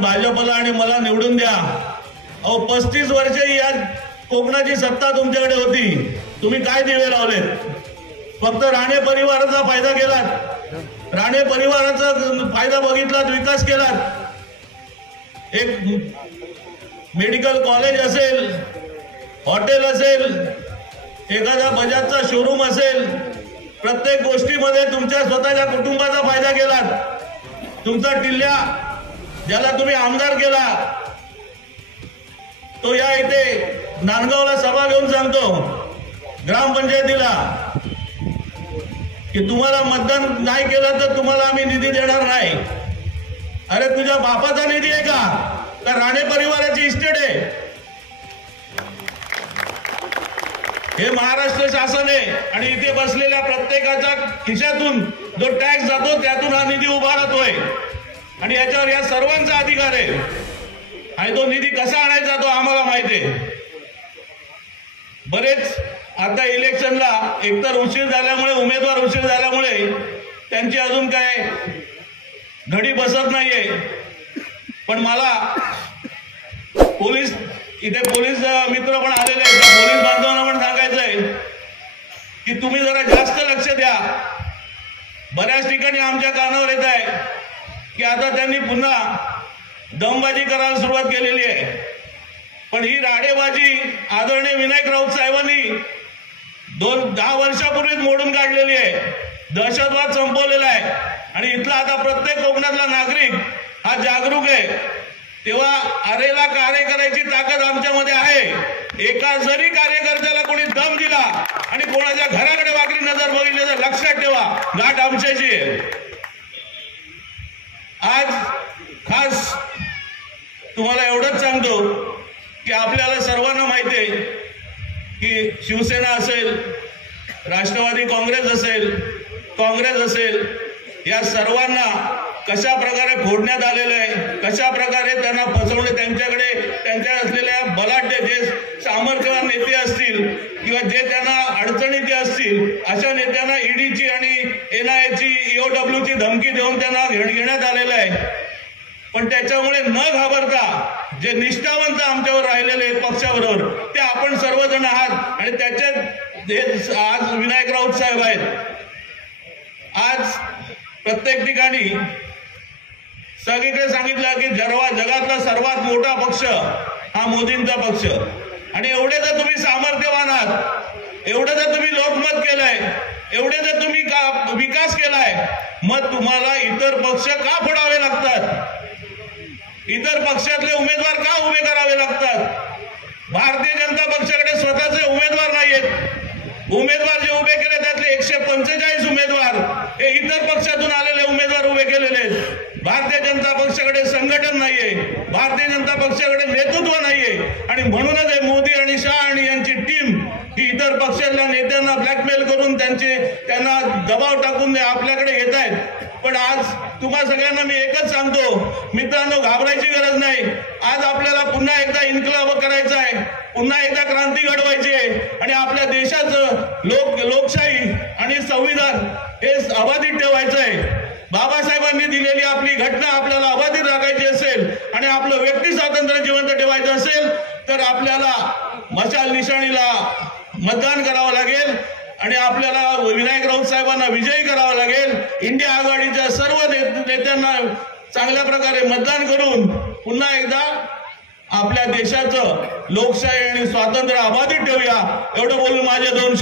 भाजपला आणि मला निवडून द्या। अहो 35 वर्षे या कोकणाची सत्ता तुमच्याकडे होती, तुम्ही काय दिवे लावलेत? फक्त राणे परिवाराचा फायदा केलात, राणे परिवाराचा फायदा बघितलात, विकास केलात। एक मेडिकल कॉलेज असेल, हॉटेल असेल, एखादा बजाजचा शोरूम असेल, प्रत्येक गोष्टीमध्ये तुमच्या स्वतःच्या कुटुंबाचा फायदा केलात। तुमचा टिल्ल्या ज्याला तुम्ही आमदार केला तो या इथे नांदगावला सभा घेऊन सांगतो ग्रामपंचायतीला की तुम्हाला मतदान नाही केलं तर तुम्हाला आम्ही निधी देणार नाही। अरे तुझ्या बापाचा निधी आहे का राणे परिवाराची इस्टेट आहे? हे महाराष्ट्र शासन आहे आणि इथे बसलेल्या प्रत्येकाच्या खिशातून जो टॅक्स जातो त्यातून हा निधी उभा राहतोय आणि याच्यावर या सर्वांचा अधिकार आहे आणि तो निधी कसा आणायचा तो आम्हाला माहिती आहे। बरेच आता इलेक्शनला एकतर उशीर झाल्यामुळे, उमेदवार उशीर झाल्यामुळे त्यांची अजून काय घडी बसत नाहीये, पण मला पोलीस मित्र पण आलेले आहेत, पोलीस बांधवांना पण सांगायचं आहे की तुम्ही जरा जास्त लक्ष द्या। बऱ्याच ठिकाणी आमच्या कानावर येत आहे की आता त्यांनी पुन्हा दमबाजी करायला सुरुवात केलेली आहे, पण ही राडेबाजी आदरणीय विनायक राऊत साहेबांनी 10 वर्षापूर्वीच मोडून काढलेली आहे। दहशतवाद संपवलेला आहे आणि इथला आता प्रत्येक कोकणातला नागरिक हा जागरूक आहे। तेव्हा अरेला कार्य करायची ताकद आमच्यामध्ये आहे। एका जरी कार्यकर्त्याला कोणी दम दिला आणि कोणाच्या घराकडे वाकडी नजर बघितली तर लक्षात ठेवा गाठ आमच्याची आहे। आज खास तुम्हाला एवढंच सांगतो की आपल्याला सर्वांना माहिती आहे की शिवसेना असेल, राष्ट्रवादी काँग्रेस असेल, या सर्वांना कशा प्रकारे फोडण्यात आलेलं आहे, कशा प्रकारे त्यांना फसवणे, त्यांच्या असलेल्या बलाढ्य जे सामर्थ्यवान नेते असतील किंवा जे त्यांना अडचणीचे असतील अशा नेत्यांना ईडीची आणि एनआयएची, ईओडब्ल्यूची धमकी देऊन त्यांना घेण्यात आलेलं आहे। पण त्याच्यामुळे न घाबरता जे निष्ठावंत आमच्यावर राहिलेले आहेत पक्षाबरोबर ते आपण सर्वजण आहात आणि त्याच्यात आज विनायक राऊत साहेब आहेत। आज प्रत्येक ठिकाणी सगळीकडे सांगितलं की जगातला सर्वात मोठा पक्ष हा मोदींचा पक्ष आणि एवढे जर तुम्ही सामर्थ्यवान आहात, एवढे जर तुम्ही लोकमत केलंय, एवढे जर तुम्ही विकास केलाय, मग तुम्हाला इतर पक्ष का फोडावे लागतात? इतर पक्षातले उमेदवार का उभे करावे लागतात? भारतीय जनता पक्षाकडे स्वतःचे उमेदवार नाहीयेत। उमेदवार जे उभे केले त्यातले 145 उमेदवार हे इतर पक्षातून आलेले उमेदवार उभे केलेले आहेत। भारतीय जनता पक्षाकडे संघटन नाहीये, भारतीय जनता पक्षाकडे नेतृत्व नाहीये आणि म्हणूनच हे मोदी आणि शाह आणि यांची टीम ही इतर पक्षातल्या नेत्यांना ब्लॅकमेल करून त्यांना दबाव टाकून आपल्याकडे घेत आहेत। पण आज तुम्हा सगळ्यांना मी एकच सांगतो मित्रांनो, घाबरायची गरज नाही। आज आपल्याला पुन्हा एकदा इन्कलाब करायचा आहे, पुन्हा एकदा क्रांती घडवायची आहे आणि आपल्या देशाचं लोकशाही आणि संविधान हे अबाधित ठेवायचं आहे। बाबासाहेबांनी दिलेली आपली घटना आपल्याला अबाधित राखायची असेल आणि आपलं व्यक्ती स्वातंत्र्य जिवंत ठेवायचं असेल तर आपल्याला मशाल निशाणीला मतदान करावं लागेल आणि आपल्याला विनायक राऊत साहेबांना विजयी करावं लागेल। इंडिया आघाडीच्या सर्व नेत्यांना चांगल्या प्रकारे मतदान करून पुन्हा एकदा आपल्या देशाचं लोकशाही आणि स्वातंत्र्य अबाधित ठेवूया। एवढं बोलून माझे 2